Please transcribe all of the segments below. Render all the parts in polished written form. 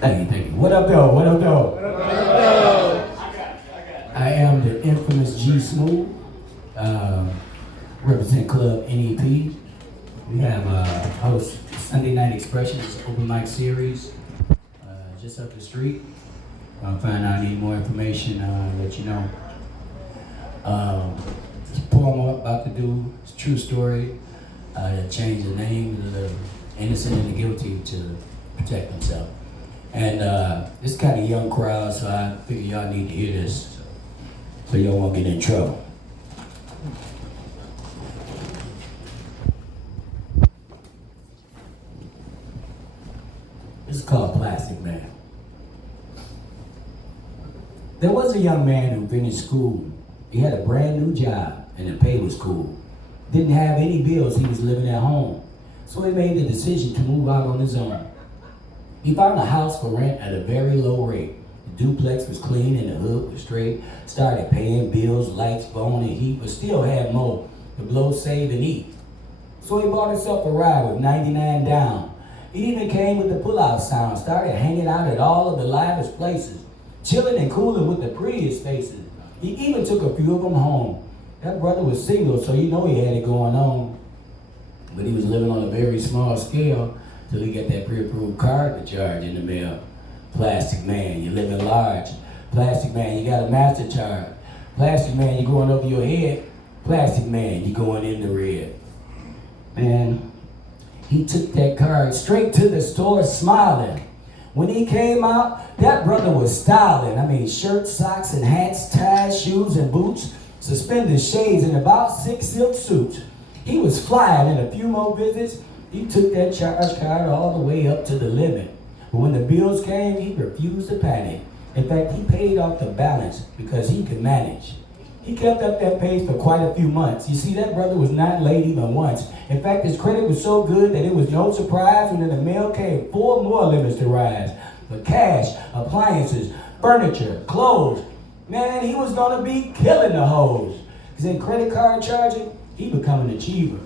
Thank you. What up, though? What up, though? What up, though? I am the infamous G-Smoove, represent Club NEP. We have host Sunday Night Expressions open mic series just up the street. I'll find out I need more information, let you know. This poem I'm about to do is a true story. Change the name of the innocent and the guilty to protect themselves. And it's kind of young crowd, so I figure y'all need to hear this so y'all won't get in trouble. This is called Plastic Man. There was a young man who finished school. He had a brand new job and the pay was cool. Didn't have any bills, he was living at home. So he made the decision to move out on his own. He found a house for rent at a very low rate. The duplex was clean and the hood was straight. Started paying bills, lights, phone, and heat, but still had more to blow, save, and eat. So he bought himself a ride with 99 down. He even came with the pull-out sound, started hanging out at all of the livest places, chilling and cooling with the prettiest faces. He even took a few of them home. That brother was single, so you know he had it going on. But he was living on a very small scale till he got that pre-approved card to charge in the mail. Plastic man, you're living large. Plastic man, you got a MasterCard. Plastic man, you're going over your head. Plastic man, you're going in the red. Man, he took that card straight to the store smiling. When he came out, that brother was styling. I mean, shirts, socks, and hats, ties, shoes, and boots, suspenders, shades, and about 6 silk suits. He was flying. In a few more visits, he took that charge card all the way up to the limit. But when the bills came, he refused to panic. In fact, he paid off the balance because he could manage. He kept up that pace for quite a few months. You see, that brother was not late even once. In fact, his credit was so good that it was no surprise when in the mail came 4 more limits to rise. For cash, appliances, furniture, clothes. Man, he was gonna be killing the hoes. Because in credit card charging, he become an achiever.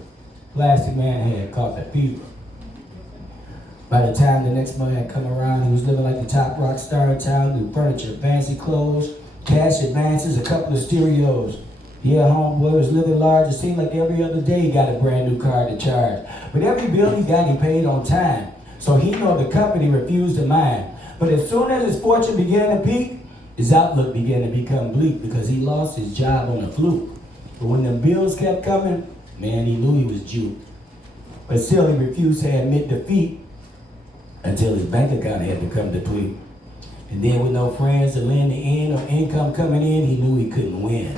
Plastic man had caught the fever. By the time the next month had come around, he was living like the top rock star in town, new furniture, fancy clothes, cash advances, a couple of stereos. Yeah, homeboy was living large. It seemed like every other day he got a brand new card to charge. But every bill he got, he paid on time. So he know the company refused to mind. But as soon as his fortune began to peak, his outlook began to become bleak because he lost his job on a fluke. But when the bills kept coming, man, he knew he was due. But still he refused to admit defeat until his bank account had become depleted. And then with no friends to lend the end or income coming in, he knew he couldn't win.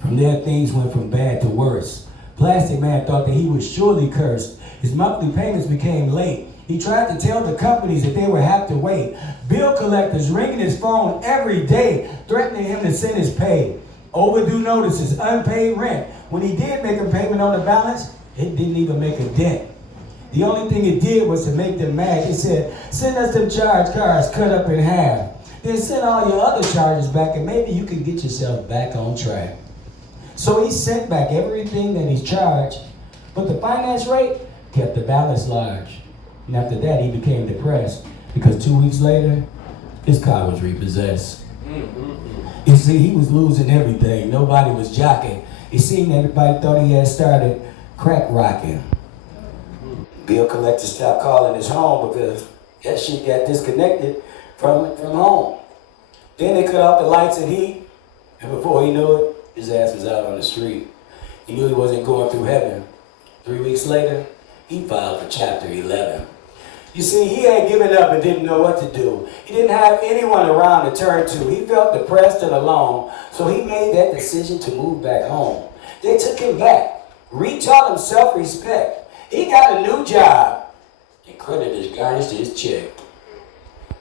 From there, things went from bad to worse. Plastic man thought that he was surely cursed. His monthly payments became late. He tried to tell the companies that they would have to wait. Bill collectors ringing his phone every day, threatening him to send his pay. Overdue notices, unpaid rent. When he did make a payment on the balance, it didn't even make a dent. The only thing it did was to make them mad. It said, send us them charge cards cut up in half. Then send all your other charges back and maybe you can get yourself back on track. So he sent back everything that he's charged, but the finance rate kept the balance large. And after that, he became depressed because 2 weeks later, his car was repossessed. You see, he was losing everything. Nobody was jocking. It seemed everybody thought he had started crack rocking. Bill collector stopped calling his home because that shit got disconnected from home. Then they cut off the lights and heat, and before he knew it, his ass was out on the street. He knew he wasn't going through heaven. 3 weeks later, he filed for Chapter 11. You see, he had given up and didn't know what to do. He didn't have anyone around to turn to. He felt depressed and alone, so he made that decision to move back home. They took him back, retaught him self-respect. He got a new job, and creditors garnished his check.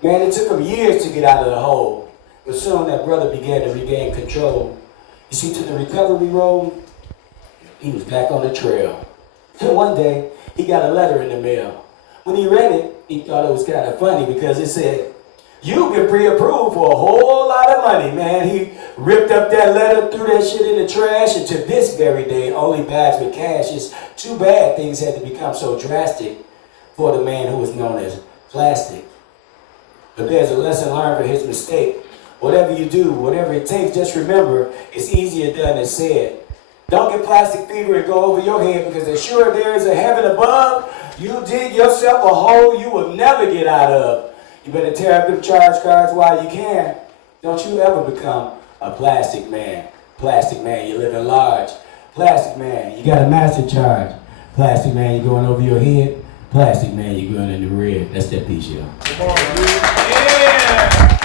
Man, it took him years to get out of the hole, but soon that brother began to regain control. You see, to the recovery road, he was back on the trail. And one day, he got a letter in the mail. When he read it, he thought it was kind of funny because it said, you've been pre-approved for a whole lot of money, man. He ripped up that letter, threw that shit in the trash, and to this very day, only bags with cash. It's too bad things had to become so drastic for the man who was known as Plastic. but there's a lesson learned for his mistake. Whatever you do, whatever it takes, just remember, it's easier done than said. Don't get plastic fever and go over your head, because as sure there is a heaven above, you dig yourself a hole you will never get out of. You better tear up them charge cards while you can. Don't you ever become a plastic man. Plastic man, you're living large. Plastic man, you got a master charge. Plastic man, you're going over your head. Plastic man, you're going in the red. That's that piece, y'all. Come on, dude. Yeah!